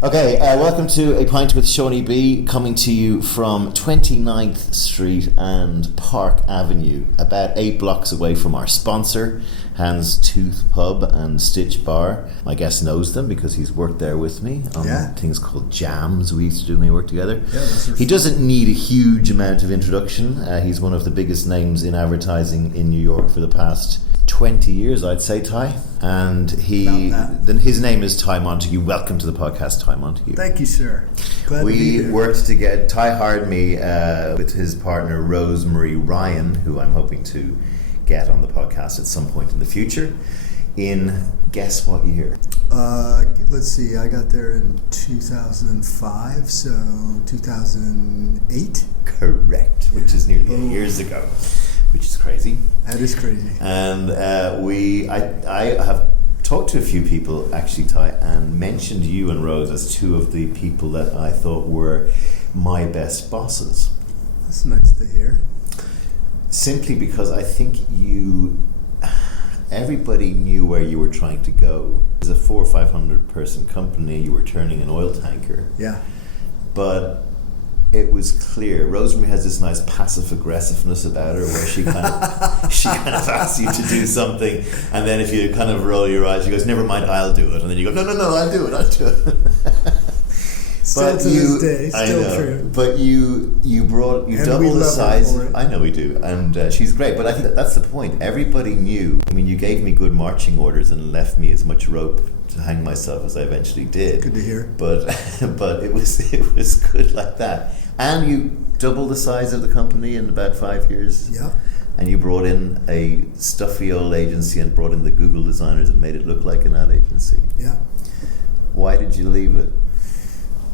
Okay, welcome to A Pint with Seaniebee, coming to you from 29th Street and Park Avenue, about 8 blocks away from our sponsor, Hans Tooth Pub and Stitch Bar. My guest knows them because he's worked there with me on things called jams we used to do when we worked together. He doesn't need a huge amount of introduction. He's one of the biggest names in advertising in New York for the past 20 years, I'd say, Ty. And his name is Ty Montague. Welcome to the podcast, Ty Montague. Thank you, sir. Glad to be We here. worked together. Ty hired me with his partner, Rosemarie Ryan, who I'm hoping to get on the podcast at some point in the future. Guess what year? Let's see, I got there in 2005, so 2008? Correct, which is nearly 8 years ago, which is crazy. That is crazy. And I have talked to a few people, actually, Ty, and mentioned you and Rose as two of the people that I thought were my best bosses. That's nice to hear. Simply because I think everybody knew where you were trying to go. As a 400 or 500 person company, you were turning an oil tanker. Yeah. But it was clear. Rosemary has this nice passive aggressiveness about her, where she kind of asks you to do something, and then if you kind of roll your eyes, she goes, "Never mind, I'll do it," and then you go, "No, I'll do it." Still to this day, still true. But you double the size. I know we do, and she's great. But I think that's the point. Everybody knew. I mean, you gave me good marching orders and left me as much rope to hang myself as I eventually did. Good to hear. But it was good like that. And you doubled the size of the company in about 5 years. Yeah. And you brought in a stuffy old agency and brought in the Google designers and made it look like an ad agency. Yeah. Why did you leave it?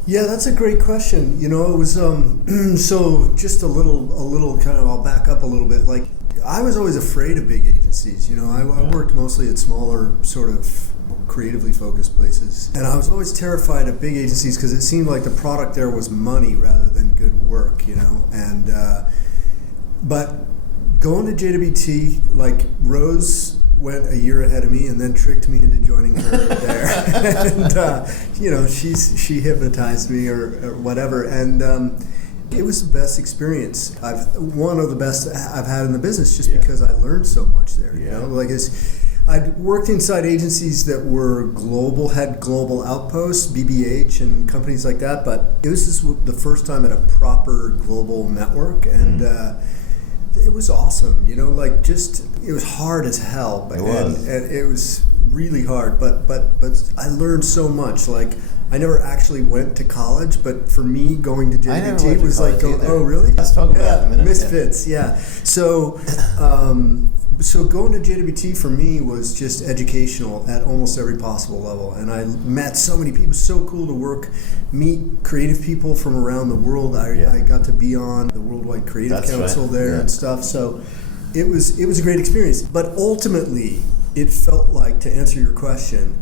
Yeah, that's a great question. You know, it was so just a little kind of. I'll back up a little bit. Like, I was always afraid of big agencies. You know, I worked mostly at smaller, sort of creatively focused places, and I was always terrified of big agencies because it seemed like the product there was money rather than good work. You know, and but going to JWT, like Rose went a year ahead of me and then tricked me into joining her there. And, you know, she hypnotized me or whatever. And it was the best experience. One of the best I've had in the business just because I learned so much there. You know, like I'd worked inside agencies that were global, had global outposts, BBH and companies like that. But it was just the first time at a proper global network. And it was awesome, you know, like it was hard as hell. But, and it was really hard, but I learned so much. Like, I never actually went to college, but for me, going to JWT was like, oh, really? Let's talk about it in a minute. Misfits, yeah. So, so going to JWT for me was just educational at almost every possible level. And I met so many people. So cool to meet creative people from around the world. I got to be on the Worldwide Creative Council there and stuff. So it was a great experience. But ultimately, it felt like, to answer your question,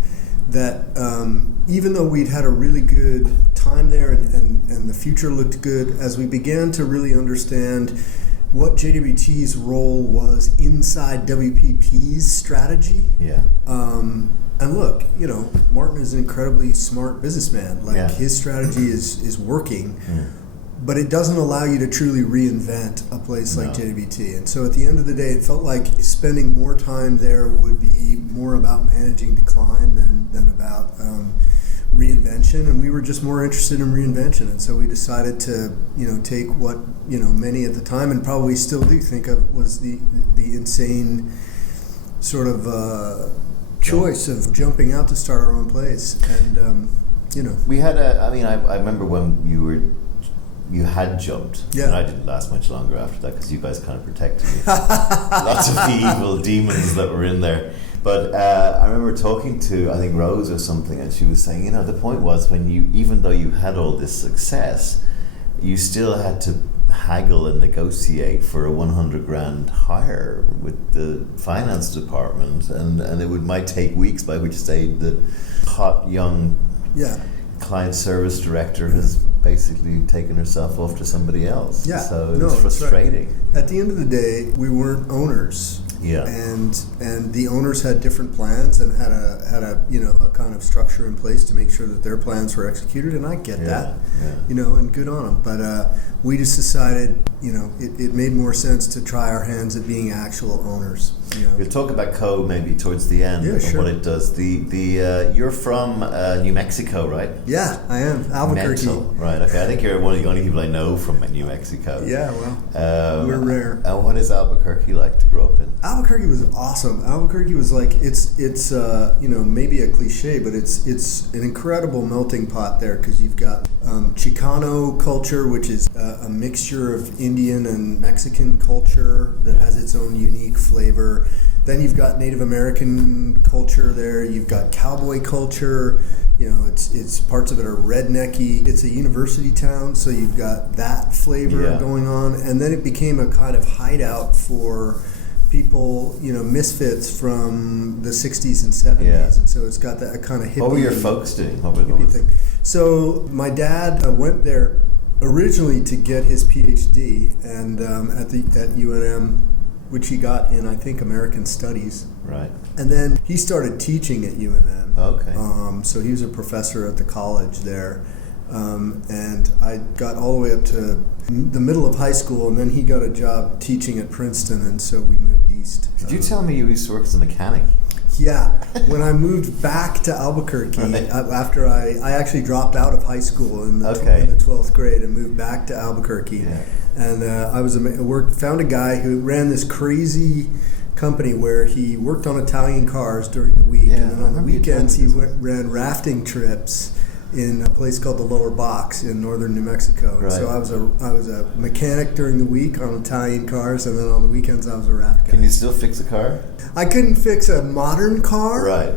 that even though we'd had a really good time there and the future looked good, as we began to really understand what JWT's role was inside WPP's strategy. Yeah. And look, you know, Martin is an incredibly smart businessman. Like, his strategy is working, but it doesn't allow you to truly reinvent a place like JWT. And so at the end of the day, it felt like spending more time there would be more about managing decline than about reinvention, and we were just more interested in reinvention, and so we decided to, you know, take what, you know, many at the time and probably still do think of was the insane sort of choice of jumping out to start our own place. And you know, we had I remember when you had jumped, and I didn't last much longer after that because you guys kind of protected me. Lots of the evil demons that were in there. But I remember talking to, I think, Rose or something, and she was saying, you know, the point was when even though you had all this success, you still had to haggle and negotiate for a 100 grand hire with the finance department, and it might take weeks, by which stage the hot young client service director has basically taken herself off to somebody else. Yeah, so it was frustrating. Right. At the end of the day, we weren't owners. Yeah. And the owners had different plans and had a a kind of structure in place to make sure that their plans were executed, and I get that. Yeah. And good on them. But we just decided, it made more sense to try our hands at being actual owners. We'll talk about Co maybe towards the end and sure. what it does. You're from New Mexico, right? Yeah, I am. Albuquerque. Right, okay. I think you're one of the only people I know from New Mexico. Yeah, well, we're rare. And what is Albuquerque like to grow up in? Albuquerque was awesome. Albuquerque was like, it's maybe a cliche, but it's an incredible melting pot there, because you've got Chicano culture, which is a mixture of Indian and Mexican culture that has its own unique flavor. Then you've got Native American culture there. You've got cowboy culture. It's parts of it are rednecky. It's a university town, so you've got that flavor going on. And then it became a kind of hideout for people, misfits from the 60s and 70s. Yeah. And so it's got that kind of hippie. What were your folks doing? What were hippie thing. So my dad went there originally to get his PhD, and at UNM, which he got in, I think, American Studies. Right. And then he started teaching at UNM. Okay. So he was a professor at the college there. And I got all the way up to the middle of high school, and then he got a job teaching at Princeton, and so we moved east. Did you tell me you used to work as a mechanic? Yeah. When I moved back to Albuquerque, right. After I actually dropped out of high school in the 12th grade and moved back to Albuquerque. Yeah. And I found a guy who ran this crazy company where he worked on Italian cars during the week, and then on the weekends he ran rafting trips in a place called the Lower Box in northern New Mexico. And so I was a mechanic during the week on Italian cars, and then on the weekends I was a raft guy. Can you still fix a car? I couldn't fix a modern car. Right.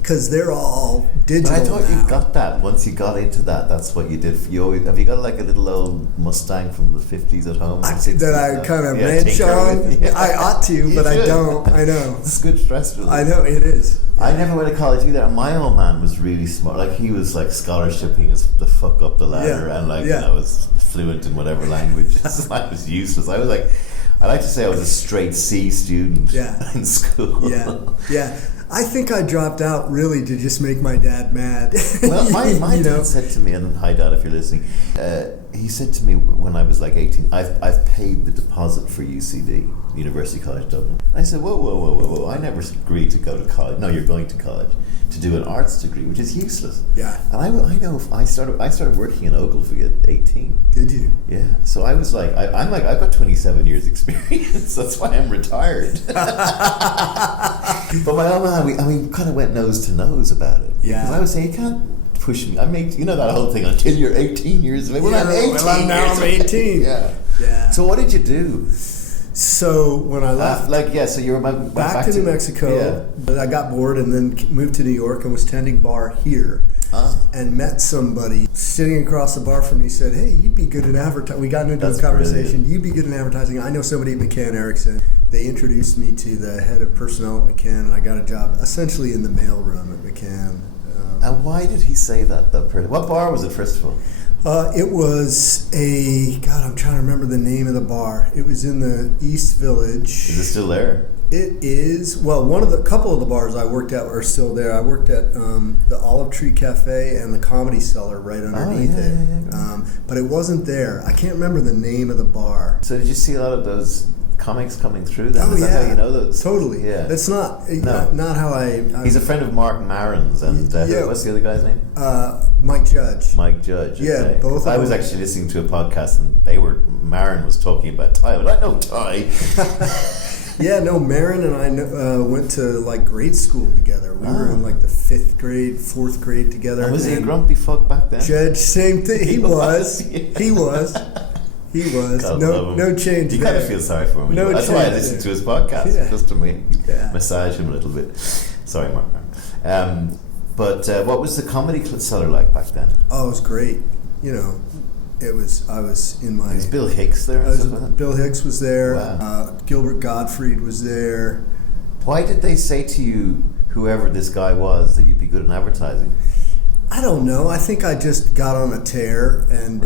Because they're all digital. But I thought now. you got that once you got into that. That's what you did. Have you got like a little old Mustang from the 50s at home? That I kind of ranch on? Yeah. I ought to, but I don't. I know. It's good stress relief. I know, it is. I never went to college either. And my old man was really smart. Like, he was like scholarshiping us the fuck up the ladder, and was fluent in whatever language. So I was useless. I was like, I like to say I was a straight C student in school. Yeah. I think I dropped out really to just make my dad mad. Well, my dad said to me, and hi Dad if you're listening, he said to me when I was like 18, I've paid the deposit for UCD, University College Dublin. And I said, whoa, I never agreed to go to college. No, you're going to college to do an arts degree, which is useless. Yeah. And I know if I started working in Ogilvy at 18. Did you? Yeah. So I was like, I've got 27 years experience. That's why I'm retired. But my old man, we kind of went nose to nose about it. Yeah. Because I was saying, you can't push me. I mean, that whole thing, until you're 18 years of age. Well, I'm 18. I'm 18. Yeah. So what did you do? So when I left, so you were back to New Mexico. Yeah. I got bored and then moved to New York and was tending bar here. And met somebody sitting across the bar from me. Said, "Hey, you'd be good in advertising." We got into a conversation. Brilliant. You'd be good in advertising. I know somebody at McCann Erickson. They introduced me to the head of personnel at McCann, and I got a job essentially in the mailroom at McCann. And why did he say that? What bar was it, first of all? It was I'm trying to remember the name of the bar. It was in the East Village. Is it still there? It is. Well, couple of the bars I worked at are still there. I worked at the Olive Tree Cafe and the Comedy Cellar right underneath it. Yeah. But it wasn't there. I can't remember the name of the bar. So did you see a lot of those comics coming through then? Is that how you know those? Totally. Yeah. That's not how I... He's a friend of Marc Maron's, and what's the other guy's name? Mike Judge. Mike Judge. Okay. Yeah, both of them. I was actually listening to a podcast, and Maron was talking about Ty, but I know Ty. Yeah, no, Maron and I went to grade school together. We were in the 5th grade, 4th grade together. And was he a grumpy fuck back then? Judge, same thing. He was. He was. God, no change. You kind of feel sorry for him. That's why I listened to his podcast, just to massage him a little bit. Sorry, Mark. But what was the Comedy Cellar like back then? Oh, it was great. I was in my... Was Bill Hicks there? Bill Hicks was there. Wow. Gilbert Gottfried was there. Why did they say to you, whoever this guy was, that you'd be good in advertising? I don't know. I think I just got on a tear and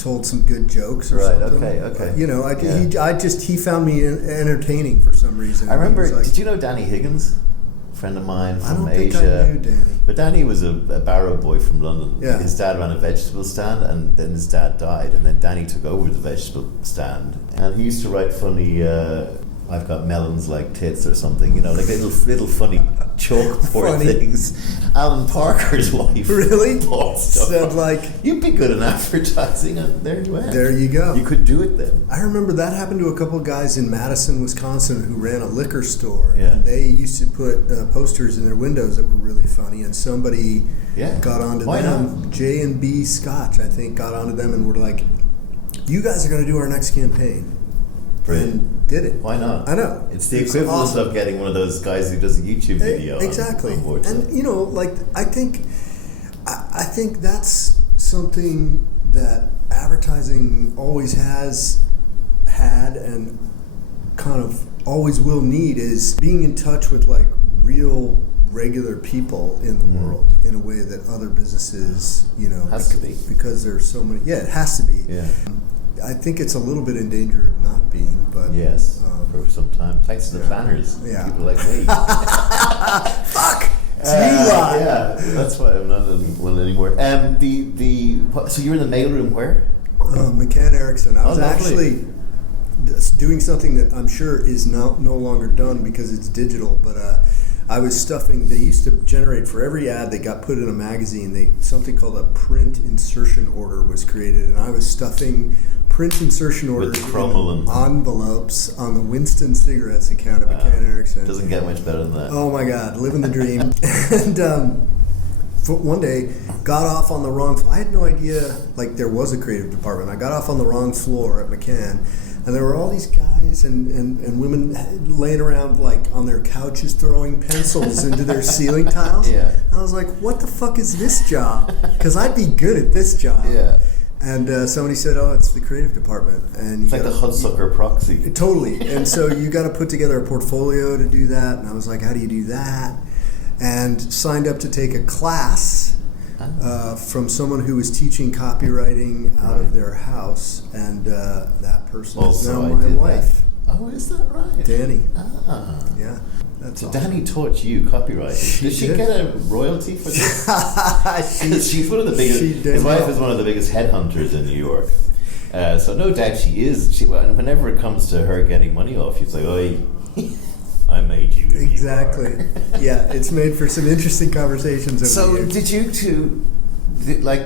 told some good jokes or something. Okay. You know, he found me entertaining for some reason. I remember, did you know Danny Higgins? Friend of mine from Asia. I don't think I knew Danny. But Danny was a barrow boy from London. Yeah. His dad ran a vegetable stand, and then his dad died, and then Danny took over the vegetable stand. And he used to write funny, I've got melons like tits or something, you know, like little funny chalkboard things. Alan Parker's wife really said like, you'd be good in advertising, and there you went. There you go. You could do it then. I remember that happened to a couple of guys in Madison, Wisconsin, who ran a liquor store. Yeah. And they used to put posters in their windows that were really funny, and somebody got onto them. J&B Scotch, I think, got onto them and were like, "You guys are going to do our next campaign." Brilliant. And did it. Why not? I know. It's the equivalent of getting one of those guys who does a YouTube video. Exactly. On board, and you know, like I think that's something that advertising always has had and kind of always will need, is being in touch with like real regular people in the world in a way that other businesses, you know, has to be, because there's so many. Yeah, it has to be. Yeah. I think it's a little bit in danger of not being, but yes, for some time. Thanks to the planners, people like me. Fuck. It's you lot. Yeah, that's why I'm not in one anymore. So you were in the mailroom where? McCann Erickson. I was lovely. actually doing something that I'm sure is no longer done because it's digital, but I was stuffing. They used to generate for every ad that got put in a magazine. Something called a print insertion order was created, and I was stuffing print insertion orders in envelopes on the Winston Cigarettes account at McCann Erickson. Doesn't get much better than that. Oh my God, living the dream. And one day, got off on the wrong. I had no idea like there was a creative department. I got off on the wrong floor at McCann. And there were all these guys and women laying around like on their couches throwing pencils into their ceiling tiles. Yeah. I was like, what the fuck is this job? Because I'd be good at this job. Yeah. And somebody said, oh, it's the creative department. And it's like the Hudsucker proxy. Totally. And so you got to put together a portfolio to do that. And I was like, how do you do that? And signed up to take a class from someone who was teaching copywriting out of their house, and that person is now my wife. Oh, is that right? Danny. Yeah. That's so awesome. Danny taught you copywriting. Did she get a royalty for this? She's one of the biggest. His wife is one of the biggest headhunters in New York. So no doubt she is. Whenever it comes to her getting money off, she's like, "Oi, I made you." Exactly. Yeah, it's made for some interesting conversations. So did you two?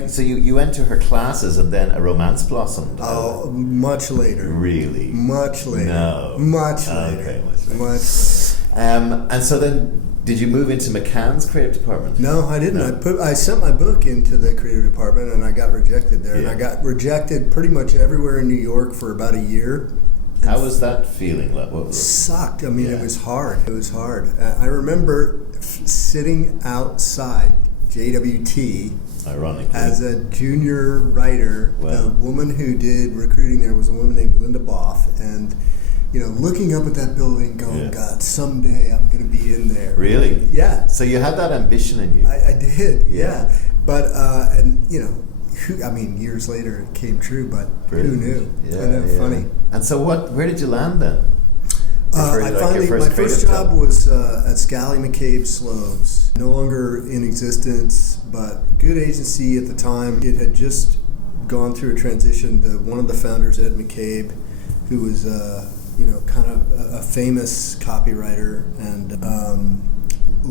So you went to her classes and then a romance blossomed? Oh, much later. Really? Much later. No. Much later. Okay, much later. And so then, did you move into McCann's creative department? No, I didn't. No. I sent my book into the creative department and I got rejected there. Yeah. And I got rejected pretty much everywhere in New York for about a year. How was that feeling? What was it? Sucked. I mean, it was hard. It was hard. I remember sitting outside JWT. Ironically. As a junior writer, the woman who did recruiting there was a woman named Linda Boff, and looking up at that building, going, God, someday I'm going to be in there. Really? Yeah. So you had that ambition in you. I did. Yeah. But years later it came true. But Brilliant. Who knew? Yeah, funny. And so where did you land then? My first job was at Scally McCabe Sloves. No longer in existence, but good agency at the time. It had just gone through a transition. One of the founders, Ed McCabe, who was kind of a famous copywriter, and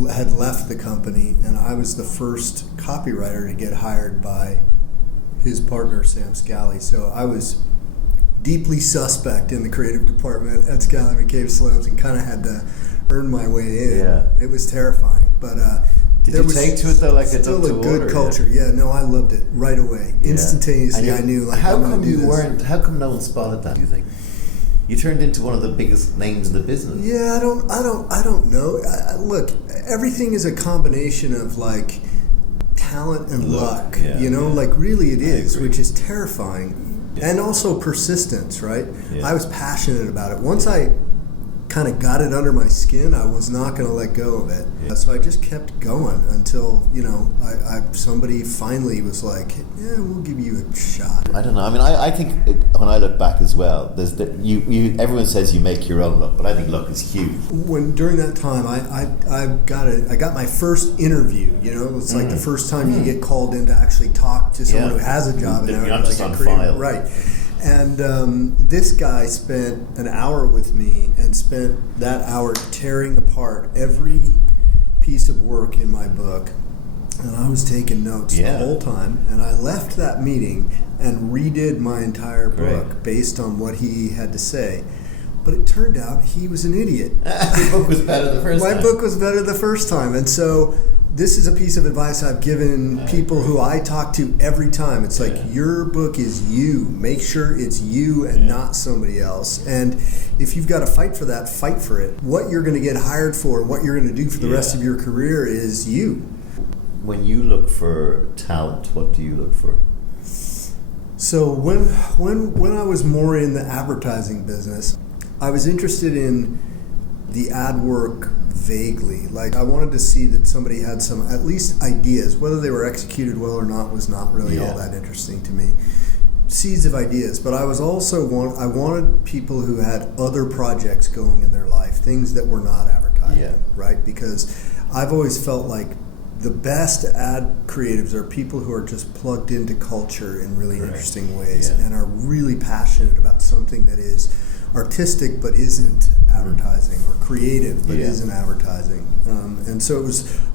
had left the company, and I was the first copywriter to get hired by his partner, Sam Scally. So I was deeply suspect in the creative department at Scally McCabe Sloves and kind of had to earn my way in. Yeah. It was terrifying. But did you take to it though? Like it's still a good culture. Yeah, no, I loved it right away. Yeah. Instantaneously, I knew like how I'm come gonna do you this. weren't? How come no one spotted that? Do you think you turned into one of the biggest names in the business? Yeah, I don't know. Look, everything is a combination of like talent and luck. Like really it is, which is terrifying. Yeah. And also persistence, right? Yeah. I was passionate about it. Once I kind of got it under my skin, I was not going to let go of it. Yeah. So I just kept going until, somebody finally was like, yeah, we'll give you a shot. I don't know. I mean, I think when I look back as well, everyone says you make your own luck, but I think luck is huge. During that time, I got my first interview. It's like the first time you get called in to actually talk to someone who has a job. You're not just on file. Right. And this guy spent an hour with me and spent that hour tearing apart every piece of work in my book. And I was taking notes the whole time. And I left that meeting and redid my entire book based on what he had to say. But it turned out he was an idiot. Your book was better the first time. My book was better the first time. And so this is a piece of advice I've given people who I talk to every time. It's like, your book is you. Make sure it's you and not somebody else. And if you've got to fight for that, fight for it. What you're going to get hired for, what you're going to do for the rest of your career is you. When you look for talent, what do you look for? So when I was more in the advertising business, I was interested in the ad work vaguely. Like, I wanted to see that somebody had some, at least ideas. Whether they were executed well or not was not really all that interesting to me. Seeds of ideas. But I was also I wanted people who had other projects going in their life, things that were not advertising, right? Because I've always felt like the best ad creatives are people who are just plugged into culture in really interesting ways and are really passionate about something that is artistic but isn't advertising, or creative but isn't advertising. And so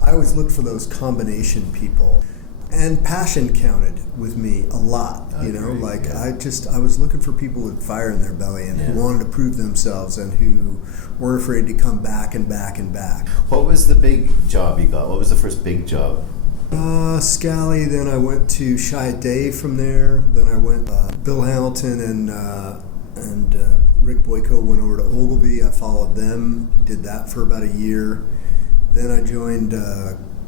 I always looked for those combination people. And passion counted with me a lot, I was looking for people with fire in their belly and who wanted to prove themselves and who weren't afraid to come back and back and back. What was the big job you got? What was the first big job? Scally, then I went to Shy Day from there. Then I went, Bill Hamilton and Rick Boyko went over to Ogilvy. I followed them, did that for about a year. Then I joined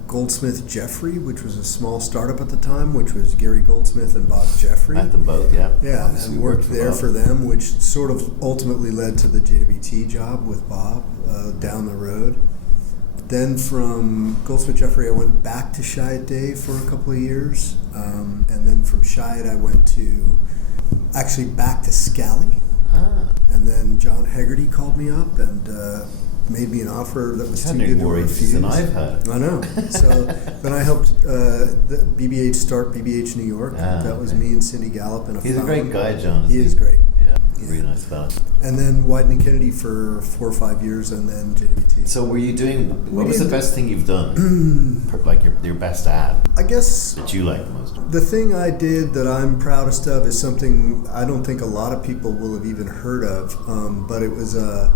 Goldsmith Jeffrey, which was a small startup at the time, which was Gary Goldsmith and Bob Jeffrey. Met them both, yeah. Yeah, obviously and worked there for them, which sort of ultimately led to the JWT job with Bob down the road. Then from Goldsmith Jeffrey, I went back to Chiat Day for a couple of years. And then from Chiat, I went back to Scally. And then John Hegarty called me up and made me an offer that was too good to refuse. Than I've had. I know. So then I helped the BBH start BBH New York. That was me and Cindy Gallup. He's a great guy, John. He is great. Yeah, really nice fella. And then Wyden and Kennedy for 4 or 5 years, and then JWT. So were you doing? What was the best thing you've done? Like your best ad? I guess that you like the most. The thing I did that I'm proudest of is something I don't think a lot of people will have even heard of. But it was at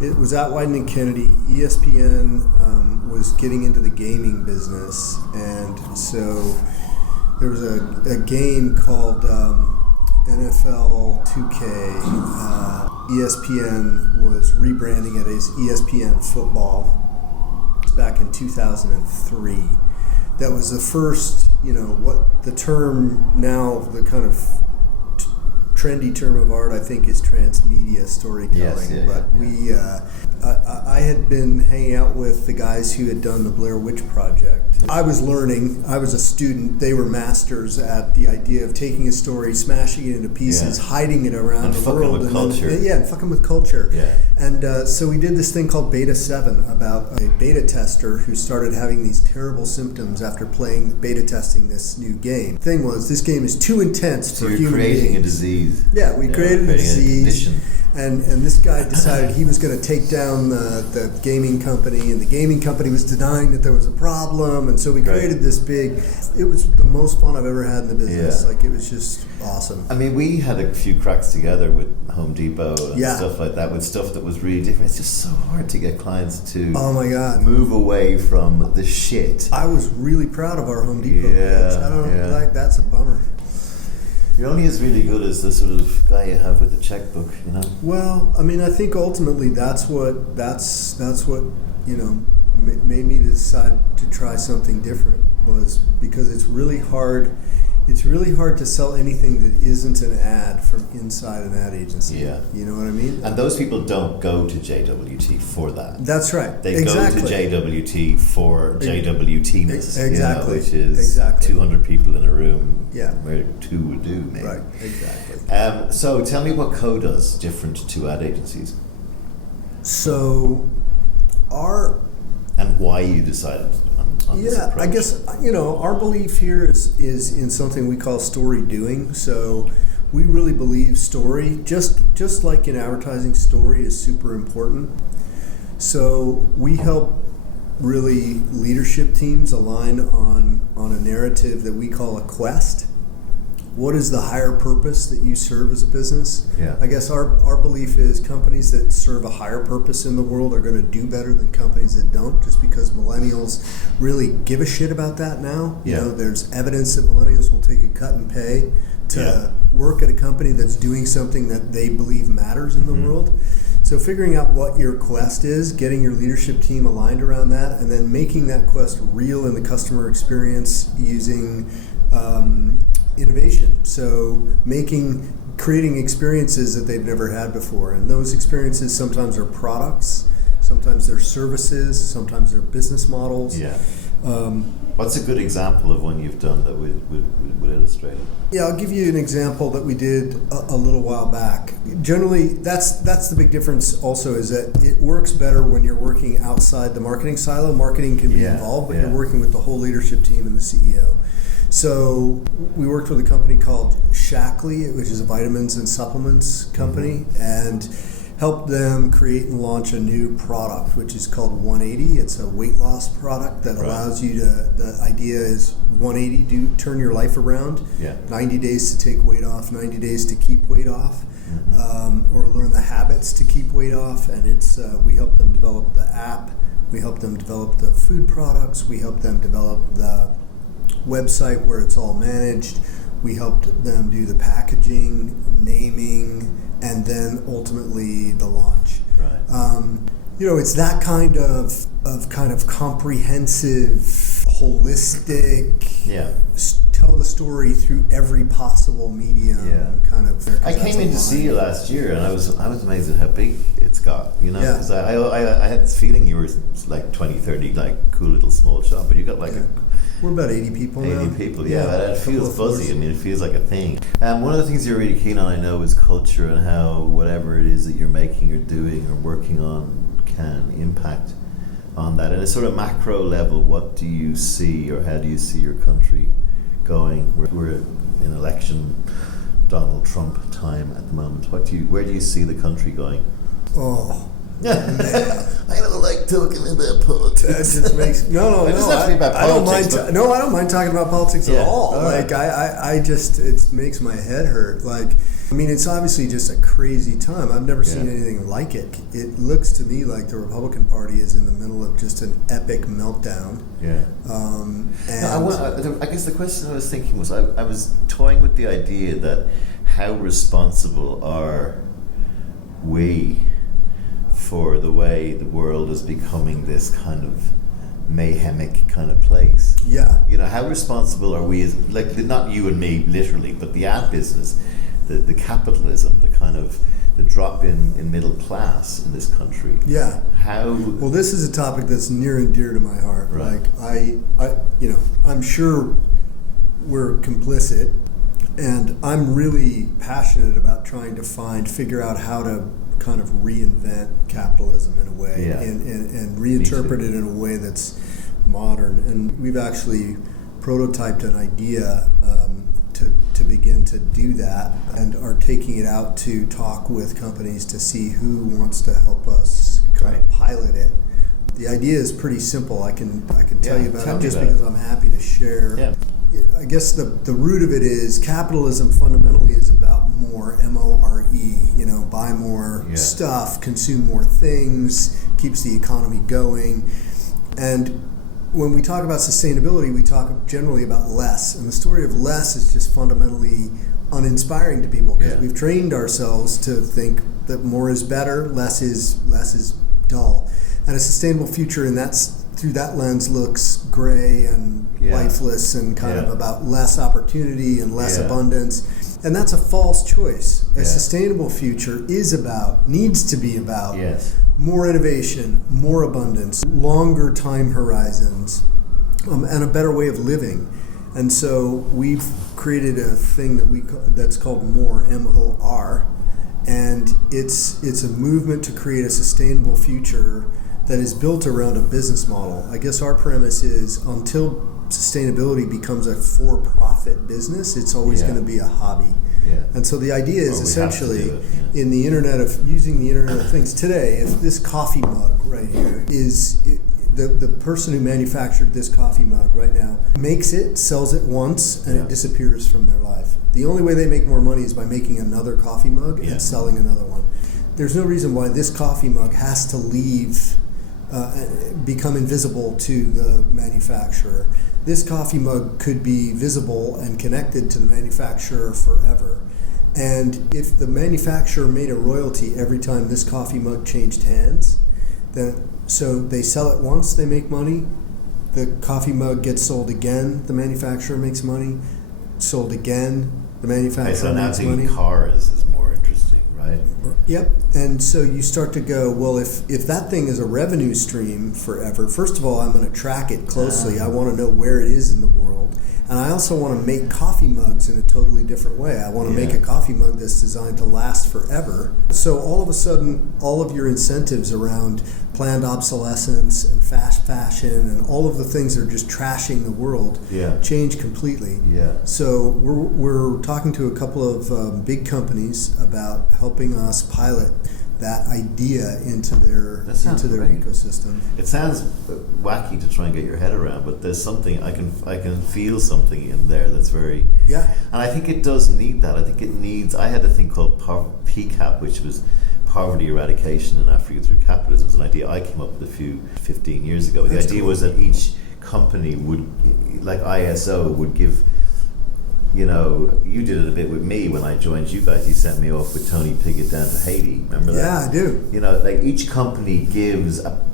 Wyden and Kennedy. ESPN was getting into the gaming business, and so there was a game called NFL 2K. ESPN was rebranding it as ESPN Football. It was back in 2003. That was the first, what the term now, the kind of trendy term of art, I think, is transmedia storytelling. I had been hanging out with the guys who had done the Blair Witch Project. I was learning. I was a student. They were masters at the idea of taking a story, smashing it into pieces, hiding it around the world. And culture. And fucking with culture. Yeah. And so we did this thing called Beta 7 about a beta tester who started having these terrible symptoms after beta testing this new game. The thing was, this game is too intense for human beings. So you're creating a disease. Yeah, we created a disease. A condition. And this guy decided he was going to take down the gaming company, and the gaming company was denying that there was a problem, and so we created this big. It was the most fun I've ever had in the business. Yeah. Like, it was just awesome. I mean, we had a few cracks together with Home Depot and stuff like that, with stuff that was really different. It's just so hard to get clients to move away from the shit. I was really proud of our Home Depot pitch. I don't like that's a bummer. You're only as really good as the sort of guy you have with the checkbook, Well, I mean, I think ultimately that's what made me decide to try something different, was because it's really hard it's really hard to sell anything that isn't an ad from inside an ad agency. Yeah. You know what I mean? And those people don't go to JWT for that. That's right. They go to JWT for JWT-ness, exactly. Which is 200 people in a room where two would do, maybe. Right, exactly. So tell me what Co does different to ad agencies. So and why you decided on this approach. I guess, our belief here is in something we call story doing. So we really believe story, just like in advertising, story is super important. So we help really leadership teams align on a narrative that we call a quest. What is the higher purpose that you serve as a business? Yeah. I guess our belief is companies that serve a higher purpose in the world are going to do better than companies that don't, just because millennials really give a shit about that now. You know, there's evidence that millennials will take a cut in pay to work at a company that's doing something that they believe matters in the world. So figuring out what your quest is, getting your leadership team aligned around that, and then making that quest real in the customer experience using innovation. So creating experiences that they've never had before. And those experiences sometimes are products, sometimes they're services, sometimes they're business models. Yeah. What's a good example of one you've done that would illustrate it? Yeah, I'll give you an example that we did a little while back. Generally, that's the big difference also, is that it works better when you're working outside the marketing silo. Marketing can be involved, but you're working with the whole leadership team and the CEO. So we worked with a company called Shackley, which is a vitamins and supplements company, and helped them create and launch a new product, which is called 180. It's a weight loss product that allows you to, the idea is 180, turn your life around. 90 days to take weight off, 90 days to keep weight off, or learn the habits to keep weight off. And it's we help them develop the app, we help them develop the food products, we help them develop the website where it's all managed. We helped them do the packaging, naming, and then ultimately the launch. Right. It's that kind of comprehensive, holistic. Tell the story through every possible medium. Kind of. I came in to see you last year, and I was amazed at how big it's got. Because I had this feeling you were like 20, 30, like cool little small shop, but you got like we're about 80 people now. 80 people, it feels fuzzy. I mean, it feels like a thing. One of the things you're really keen on, I know, is culture and how whatever it is that you're making or doing or working on can impact on that. At a sort of macro level, what do you see, or how do you see your country going? We're in election Donald Trump time at the moment. Where do you see the country going? Oh, man. I don't like talking about politics. That just makes it don't mind talking about politics at all. It makes my head hurt. It's obviously just a crazy time. I've never seen anything like it. It looks to me like the Republican Party is in the middle of just an epic meltdown. I guess the question I was thinking was, I was toying with the idea that how responsible are we for the way the world is becoming this kind of mayhemic kind of place. How responsible are we as, not you and me literally, but the ad business, the capitalism, the kind of the drop in middle class in this country. Well, this is a topic that's near and dear to my heart. Right. I'm sure we're complicit, and I'm really passionate about trying to figure out how to kind of reinvent capitalism in a way, and reinterpret it in a way that's modern. And we've actually prototyped an idea to begin to do that, and are taking it out to talk with companies to see who wants to help us kind of pilot it. The idea is pretty simple. I can tell you about it just because I'm happy to share. I guess the root of it is capitalism fundamentally is about more, MORE, buy more stuff, consume more things, keeps the economy going. And when we talk about sustainability, we talk generally about less. And the story of less is just fundamentally uninspiring to people, because we've trained ourselves to think that more is better, less is dull. And a sustainable future in that through that lens looks gray and lifeless and kind of about less opportunity and less abundance. And that's a false choice. A sustainable future needs to be about more innovation, more abundance, longer time horizons, and a better way of living. And so we've created a thing that's called MORE, M-O-R, and it's a movement to create a sustainable future that is built around a business model. I guess our premise is until sustainability becomes a for-profit business, it's always going to be a hobby. And so the idea is essentially in the using the Internet of Things today, if this coffee mug right here is the person who manufactured this coffee mug right now makes it, sells it once, and it disappears from their life. The only way they make more money is by making another coffee mug and selling another one. There's no reason why this coffee mug has to leave, become invisible to the manufacturer. This coffee mug could be visible and connected to the manufacturer forever. And if the manufacturer made a royalty every time this coffee mug changed hands, so they sell it once, they make money. The coffee mug gets sold again, the manufacturer makes money. Sold again, the manufacturer makes money. So cars is more interesting, right? Yep. And so you start to go, well, if that thing is a revenue stream forever, first of all, I'm going to track it closely. I want to know where it is in the world. And I also want to make coffee mugs in a totally different way. I want to make a coffee mug that's designed to last forever. So all of a sudden, all of your incentives around planned obsolescence and fast fashion and all of the things that are just trashing the world change completely. So we're talking to a couple of big companies about helping us pilot that idea into their ecosystem. It sounds wacky to try and get your head around, but there's something I can feel something in there that's very and I think it does need that. I think it needs. I had a thing called PCAP, which was poverty eradication in Africa through capitalism. It's an idea I came up with 15 years ago. The idea was that each company would, like ISO, would give. You know, you did it a bit with me when I joined you guys. You sent me off with Tony Piggott down to Haiti. Remember that? Yeah, I do. You know, like each company gives a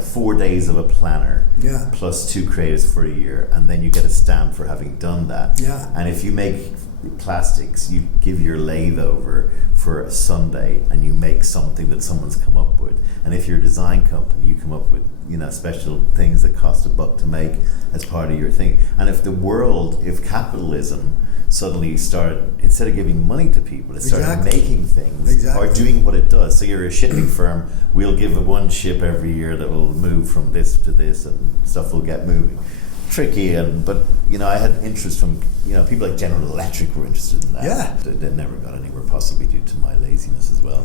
4 days of a planner plus 2 creatives for a year, and then you get a stamp for having done that. And if you make plastics, you give your lathe over for a Sunday and you make something that someone's come up with. And if you're a design company, you come up with special things that cost $1 to make as part of your thing. And if capitalism suddenly started, instead of giving money to people, it started making things or doing what it does. So you're a shipping firm, we'll give one ship every year that will move from this to this and stuff will get moving. Tricky, but I had interest from people like General Electric were interested in that. They never got anywhere, possibly due to my laziness as well.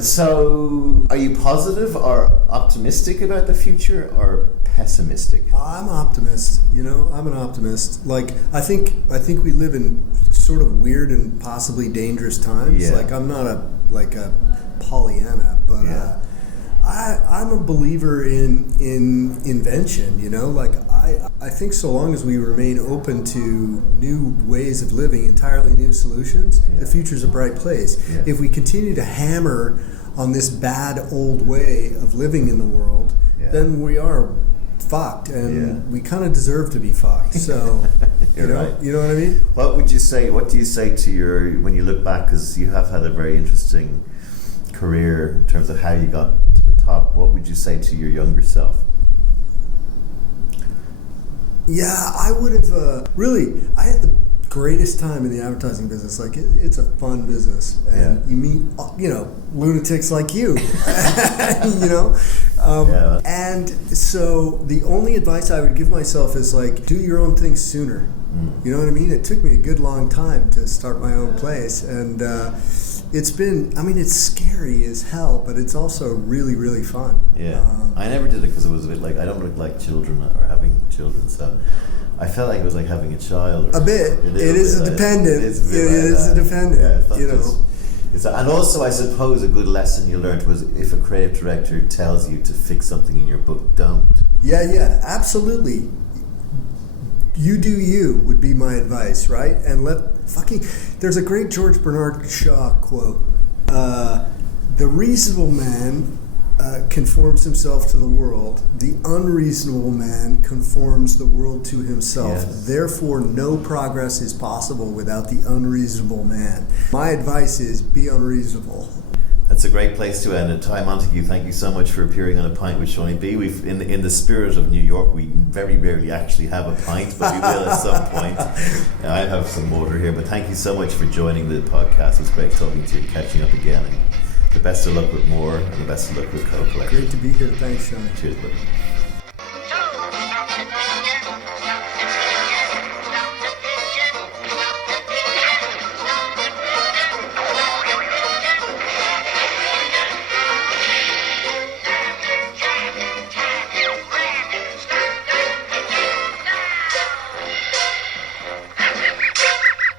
So are you positive or optimistic about the future or pessimistic? I'm an optimist. I'm an optimist. Like I think we live in sort of weird and possibly dangerous times. Like I'm not a Pollyanna, but. I'm a believer in invention, like I think so long as we remain open to new ways of living, entirely new solutions, the future's a bright place. If we continue to hammer on this bad old way of living in the world, then we are fucked, and we kind of deserve to be fucked. So, you know what I mean? What do you say to when you look back, because you have had a very interesting career in terms of how you got to the top, what would you say to your younger self? I would have I had the greatest time in the advertising business. Like it's a fun business, and you meet lunatics like you, and so the only advice I would give myself is like, do your own thing sooner. You know what I mean? It took me a good long time to start my own place, and it's been, it's scary as hell, but it's also really, really fun. I never did it because it was a bit like, I don't look like children or having children, so I felt like it was like having a child. A bit. It is a dependent. It is a dependent. And also, I suppose a good lesson you learned was if a creative director tells you to fix something in your book, don't. Yeah, absolutely. You do you would be my advice, right? And there's a great George Bernard Shaw quote. The reasonable man conforms himself to the world. The unreasonable man conforms the world to himself. Yes. Therefore, no progress is possible without the unreasonable man. My advice is be unreasonable. That's a great place to end it. Ty Montague, thank you so much for appearing on A Pint with Seaniebee. We've in the spirit of New York, we very rarely actually have a pint, but we will at some point. I have some water here, but thank you so much for joining the podcast. It was great talking to you and catching up again. And the best of luck with more, and the best of luck with Co-Collective. Great to be here. Thanks, Sean. Cheers, buddy.